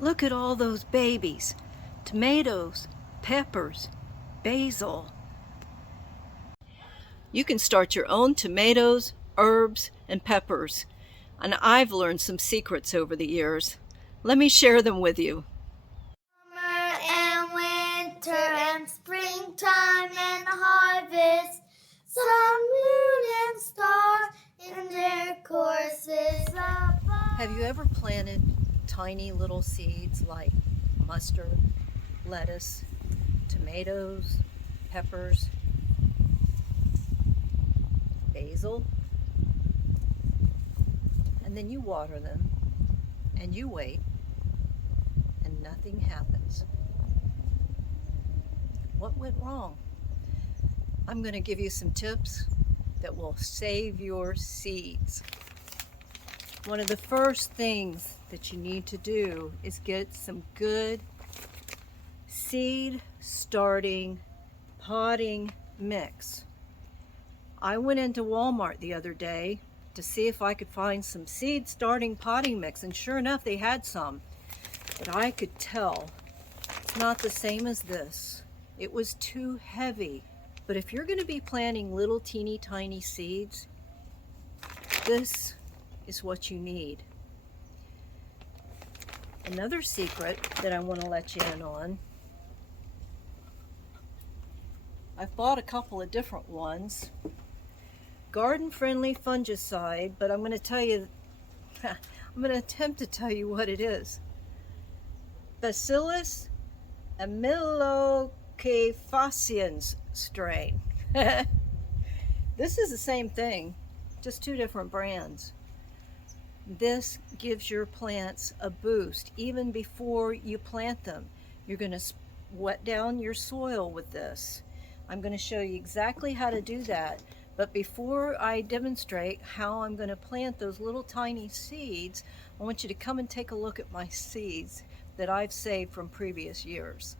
Look at all those babies. Tomatoes, peppers, basil. You can start your own tomatoes, herbs, and peppers. And I've learned some secrets over the years. Let me share them with you. Summer and winter and springtime and harvest, sun, moon, and star in their courses above. Have you ever planted tiny little seeds like mustard, lettuce, tomatoes, peppers, basil? And then you water them and you wait and nothing happens. What went wrong? I'm going to give you some tips that will save your seeds. One of the first things that you need to do is get some good seed starting potting mix. I went into Walmart the other day to see if I could find some seed starting potting mix, and sure enough they had some, but I could tell it's not the same as this. It was too heavy. But if you're going to be planting little teeny tiny seeds, this is what you need. Another secret that I want to let you in on, I've bought a couple of different ones. Garden-friendly fungicide, but I'm going to tell you, I'm going to attempt to tell you what it is. Bacillus amylocaphasians strain. This is the same thing, just two different brands. This gives your plants a boost even before you plant them. You're going to wet down your soil with this. I'm going to show you exactly how to do that. But before I demonstrate how I'm going to plant those little tiny seeds, I want you to come and take a look at my seeds that I've saved from previous years.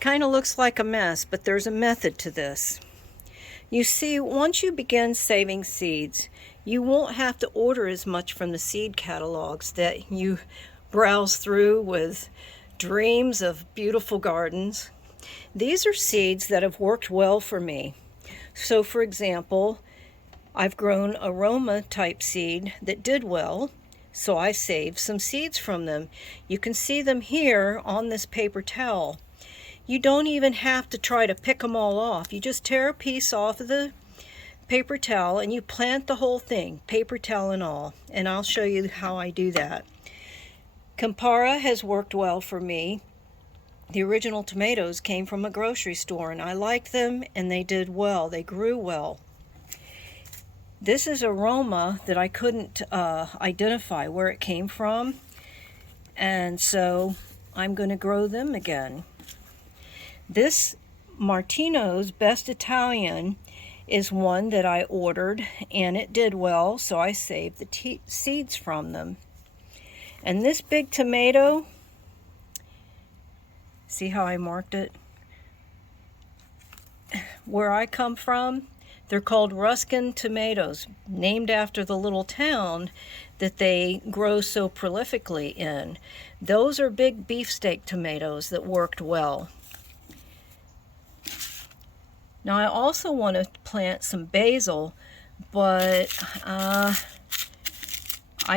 Kind of looks like a mess, but there's a method to this. You see, once you begin saving seeds, you won't have to order as much from the seed catalogs that you browse through with dreams of beautiful gardens. These are seeds that have worked well for me. So for example, I've grown aroma type seed that did well, so I saved some seeds from them. You can see them here on this paper towel. You don't even have to try to pick them all off. You just tear a piece off of the paper towel and you plant the whole thing, paper towel and all. And I'll show you how I do that. Campara has worked well for me. The original tomatoes came from a grocery store and I liked them and they did well. They grew well. This is aroma that I couldn't identify where it came from, and so I'm going to grow them again. This Martino's Best Italian is one that I ordered and it did well, so I saved the seeds from them. And this big tomato, see how I marked it? Where I come from, they're called Ruskin tomatoes, named after the little town that they grow so prolifically in. Those are big beefsteak tomatoes that worked well. Now I also want to plant some basil, but I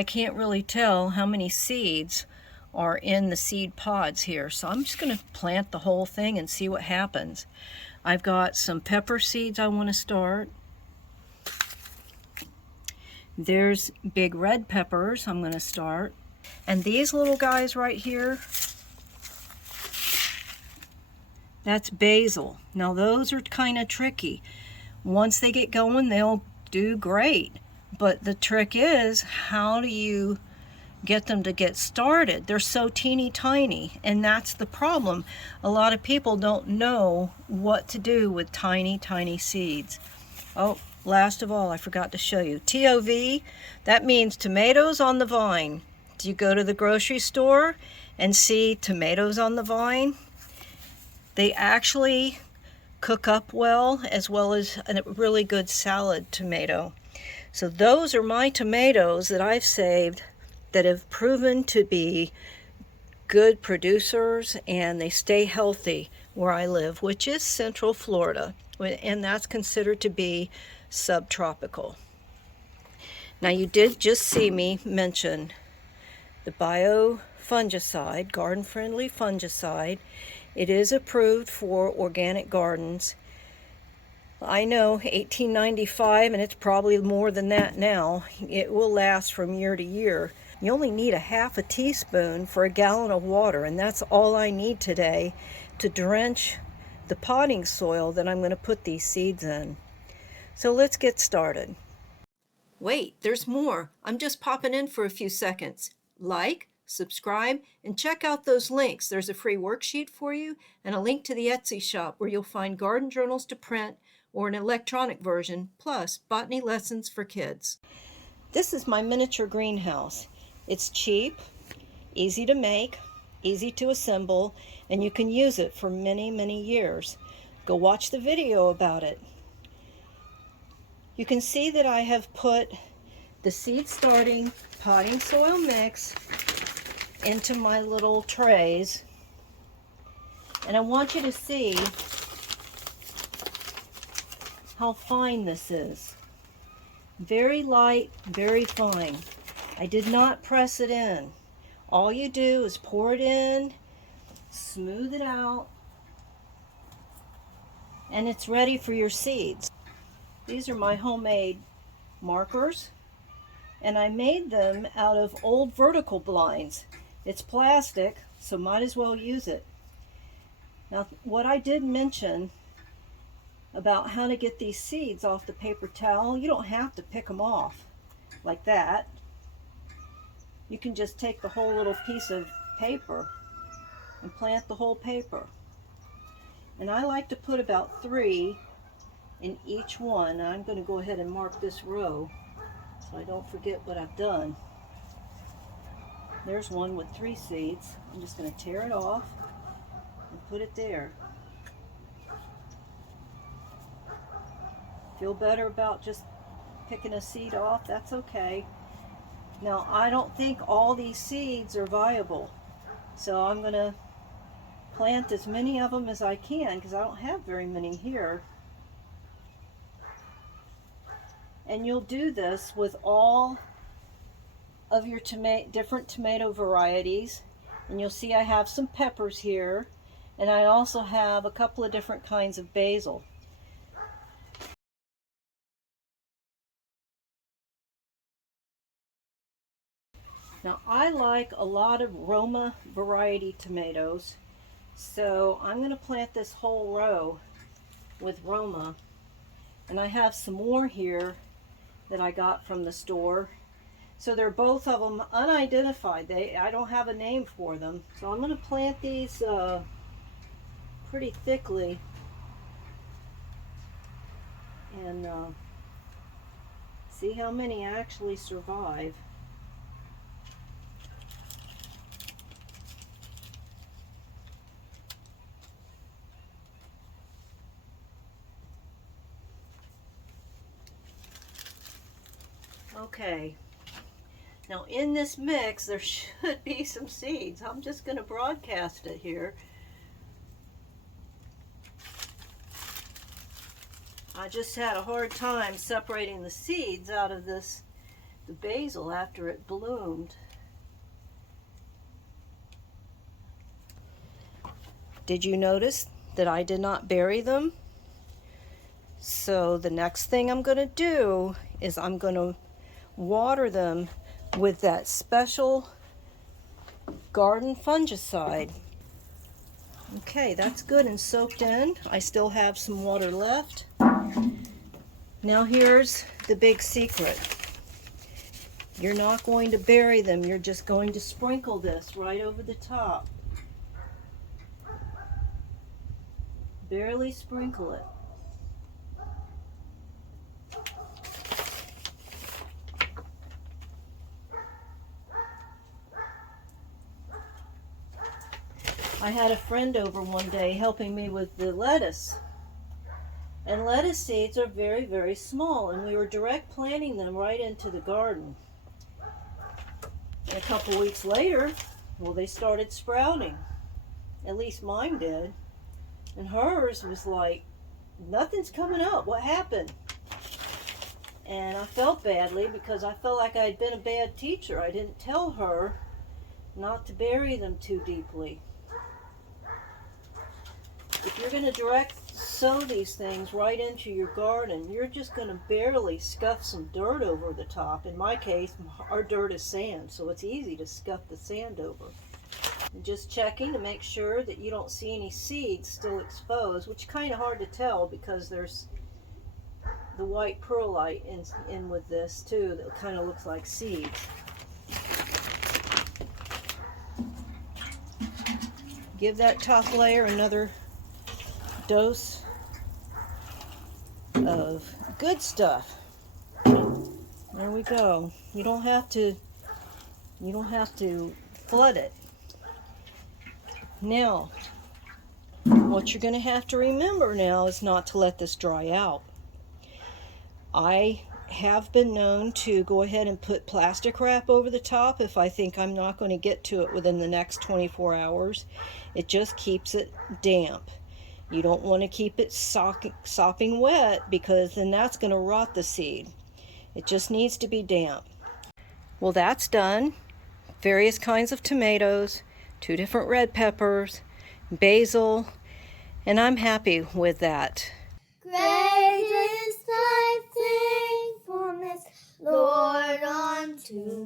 can't really tell how many seeds are in the seed pods here, so I'm just going to plant the whole thing and see what happens. I've got some pepper seeds I want to start. There's big red peppers I'm going to start. And these little guys right here, that's basil. Now those are kind of tricky. Once they get going, they'll do great. But the trick is, how do you get them to get started? They're so teeny tiny, and that's the problem. A lot of people don't know what to do with tiny seeds. Oh, last of all, I forgot to show you. TOV, that means tomatoes on the vine. Do you go to the grocery store and see tomatoes on the vine? They actually cook up well as a really good salad tomato. So those are my tomatoes that I've saved that have proven to be good producers, and they stay healthy where I live, which is Central Florida, and that's considered to be subtropical. Now, you did just see me mention the biofungicide, garden-friendly fungicide. It is approved for organic gardens. I know, 1895, and it's probably more than that now. It will last from year to year. You only need a half a teaspoon for a gallon of water, and that's all I need today to drench the potting soil that I'm going to put these seeds in. So let's get started. Wait, there's more. I'm just popping in for a few seconds. Like, subscribe, and check out those links. There's a free worksheet for you and a link to the Etsy shop where you'll find garden journals to print or an electronic version, plus botany lessons for kids. This is my miniature greenhouse. It's cheap, easy to make, easy to assemble, and you can use it for many, many years. Go watch the video about it. You can see that I have put the seed starting potting soil mix into my little trays, and I want you to see how fine this is. Very light, very fine. I did not press it in. All you do is pour it in, smooth it out, and it's ready for your seeds. These are my homemade markers, and I made them out of old vertical blinds. It's plastic, so might as well use it. Now, what I did mention about how to get these seeds off the paper towel, you don't have to pick them off like that. You can just take the whole little piece of paper and plant the whole paper. And I like to put about 3 in each one. I'm going to go ahead and mark this row so I don't forget what I've done. There's one with 3 seeds. I'm just going to tear it off and put it there. Feel better about just picking a seed off? That's okay. Now, I don't think all these seeds are viable, so I'm going to plant as many of them as I can because I don't have very many here. And you'll do this with all of your different tomato varieties. And you'll see I have some peppers here, and I also have a couple of different kinds of basil. Now, I like a lot of Roma variety tomatoes, so I'm going to plant this whole row with Roma. And I have some more here that I got from the store. So they're both of them unidentified. I don't have a name for them. So I'm going to plant these pretty thickly and see how many actually survive. Okay, now in this mix there should be some seeds. I'm just going to broadcast it here. I just had a hard time separating the seeds out of the basil after it bloomed. Did you notice that I did not bury them? So the next thing I'm going to do is I'm going to water them with that special garden fungicide. Okay, that's good and soaked in. I still have some water left. Now here's the big secret. You're not going to bury them, you're just going to sprinkle this right over the top. Barely sprinkle it. I had a friend over one day helping me with the lettuce. And lettuce seeds are very, very small, and we were direct planting them right into the garden. And a couple weeks later, well, they started sprouting. At least mine did. And hers was like, nothing's coming up. What happened? And I felt badly because I felt like I had been a bad teacher. I didn't tell her not to bury them too deeply. If you're going to direct sow these things right into your garden, you're just going to barely scuff some dirt over the top. In my case, our dirt is sand, so it's easy to scuff the sand over. And just checking to make sure that you don't see any seeds still exposed, which is kind of hard to tell because there's the white perlite in with this too that kind of looks like seeds. Give that top layer another dose of good stuff. There we go. You don't have to flood it. Now, what you're going to have to remember now is not to let this dry out. I have been known to go ahead and put plastic wrap over the top if I think I'm not going to get to it within the next 24 hours. It just keeps it damp. You don't want to keep it sopping wet because then that's going to rot the seed. It just needs to be damp. Well, that's done. Various kinds of tomatoes, 2 different red peppers, basil, and I'm happy with that. Great is thy faithfulness, Lord, unto